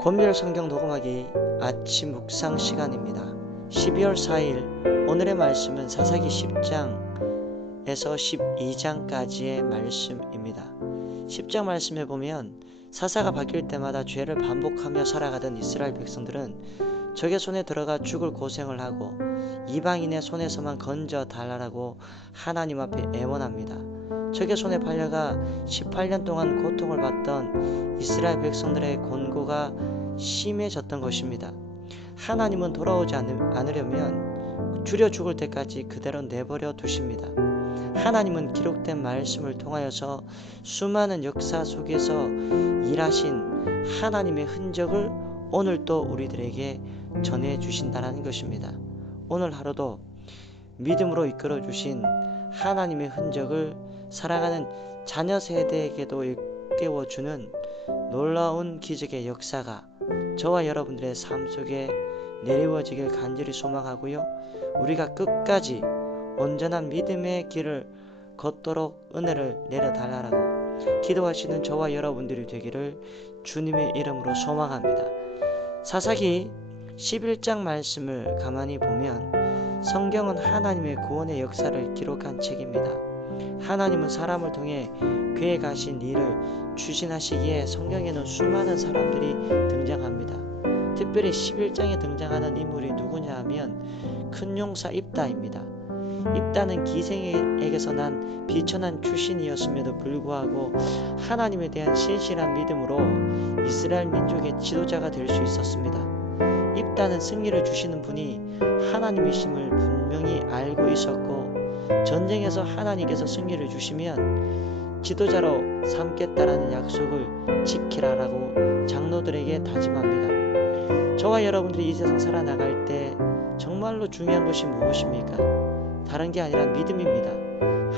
권별 성경 녹음하기 아침 묵상 시간입니다. 12월 4일 오늘의 말씀은 사사기 10장에서 12장까지의 말씀입니다. 10장 말씀에 보면 사사가 바뀔 때마다 죄를 반복하며 살아가던 이스라엘 백성들은 적의 손에 들어가 죽을 고생을 하고 이방인의 손에서만 건져 달라고 하나님 앞에 애원합니다. 적의 손에 팔려가 18년 동안 고통을 받던 이스라엘 백성들의 곤고가 심해졌던 것입니다. 하나님은 돌아오지 않으려면 줄여 죽을 때까지 그대로 내버려 두십니다. 하나님은 기록된 말씀을 통하여서 수많은 역사 속에서 일하신 하나님의 흔적을 오늘 또 우리들에게 전해주신다는 것입니다. 오늘 하루도 믿음으로 이끌어 주신 하나님의 흔적을 살아가는 자녀 세대에게도 일깨워주는 놀라운 기적의 역사가 저와 여러분들의 삶 속에 내리워지길 간절히 소망하고요. 우리가 끝까지 온전한 믿음의 길을 걷도록 은혜를 내려달라고 기도하시는 저와 여러분들이 되기를 주님의 이름으로 소망합니다. 사사기 11장 말씀을 가만히 보면 성경은 하나님의 구원의 역사를 기록한 책입니다. 하나님은 사람을 통해 그에 가신 일을 추진하시기에 성경에는 수많은 사람들이 등장합니다. 특별히 11장에 등장하는 인물이 누구냐 하면 큰 용사 입다입니다. 입다는 기생에게서 난 비천한 출신이었음에도 불구하고 하나님에 대한 신실한 믿음으로 이스라엘 민족의 지도자가 될 수 있었습니다. 입다는 승리를 주시는 분이 하나님이심을 분명히 알고 있었고 전쟁에서 하나님께서 승리를 주시면 지도자로 삼겠다라는 약속을 지키라라고 장로들에게 다짐합니다. 저와 여러분들이 이 세상 살아나갈 때 정말로 중요한 것이 무엇입니까? 다른 게 아니라 믿음입니다.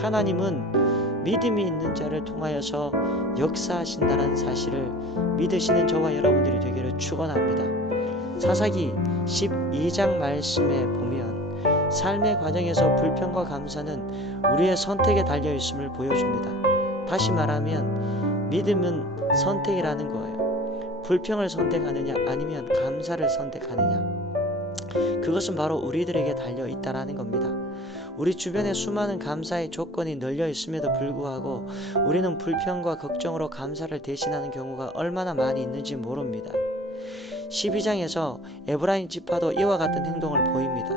하나님은 믿음이 있는 자를 통하여서 역사하신다는 사실을 믿으시는 저와 여러분들이 되기를 축원합니다. 사사기 12장 말씀에 보면 삶의 과정에서 불평과 감사는 우리의 선택에 달려있음을 보여줍니다. 다시 말하면 믿음은 선택이라는 거예요. 불평을 선택하느냐 아니면 감사를 선택하느냐, 그것은 바로 우리들에게 달려있다라는 겁니다. 우리 주변에 수많은 감사의 조건이 널려 있음에도 불구하고 우리는 불평과 걱정으로 감사를 대신하는 경우가 얼마나 많이 있는지 모릅니다. 12장에서 에브라임 지파도 이와 같은 행동을 보입니다.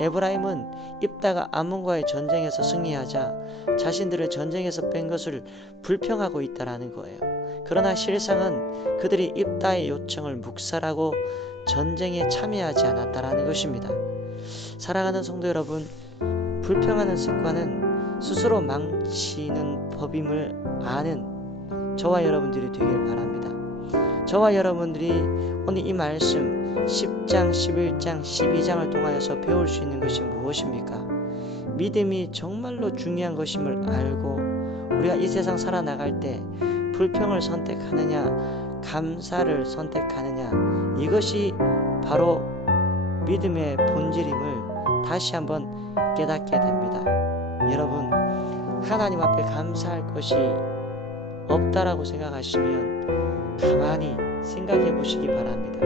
에브라임은 입다가 암몬과의 전쟁에서 승리하자 자신들을 전쟁에서 뺀 것을 불평하고 있다라는 거예요. 그러나 실상은 그들이 입다의 요청을 묵살하고 전쟁에 참여하지 않았다라는 것입니다. 사랑하는 성도 여러분, 불평하는 습관은 스스로 망치는 법임을 아는 저와 여러분들이 되길 바랍니다. 저와 여러분들이 오늘 이 말씀 10장, 11장, 12장을 통하여서 배울 수 있는 것이 무엇입니까? 믿음이 정말로 중요한 것임을 알고 우리가 이 세상 살아나갈 때 불평을 선택하느냐 감사를 선택하느냐, 이것이 바로 믿음의 본질임을 다시 한번 깨닫게 됩니다. 여러분, 하나님 앞에 감사할 것이 없다라고 생각하시면 가만히 생각해 보시기 바랍니다.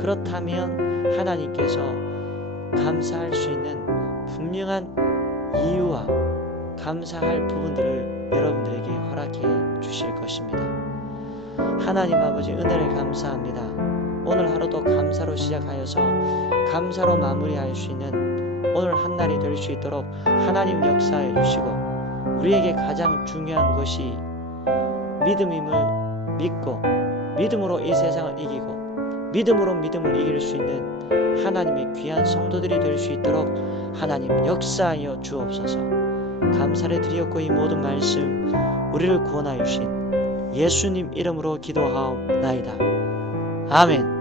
그렇다면 하나님께서 감사할 수 있는 분명한 이유와 감사할 부분들을 여러분들에게 허락해 주실 것입니다. 하나님 아버지, 은혜를 감사합니다. 오늘 하루도 감사로 시작하여서 감사로 마무리할 수 있는 오늘 한날이 될 수 있도록 하나님 역사해 주시고, 우리에게 가장 중요한 것이 믿음임을 믿고 믿음으로 이 세상을 이기고 믿음으로 믿음을 이길 수 있는 하나님의 귀한 성도들이 될 수 있도록 하나님 역사하여 주옵소서. 감사를 드리었고 이 모든 말씀 우리를 구원하여 주신 예수님 이름으로 기도하옵나이다. 아멘.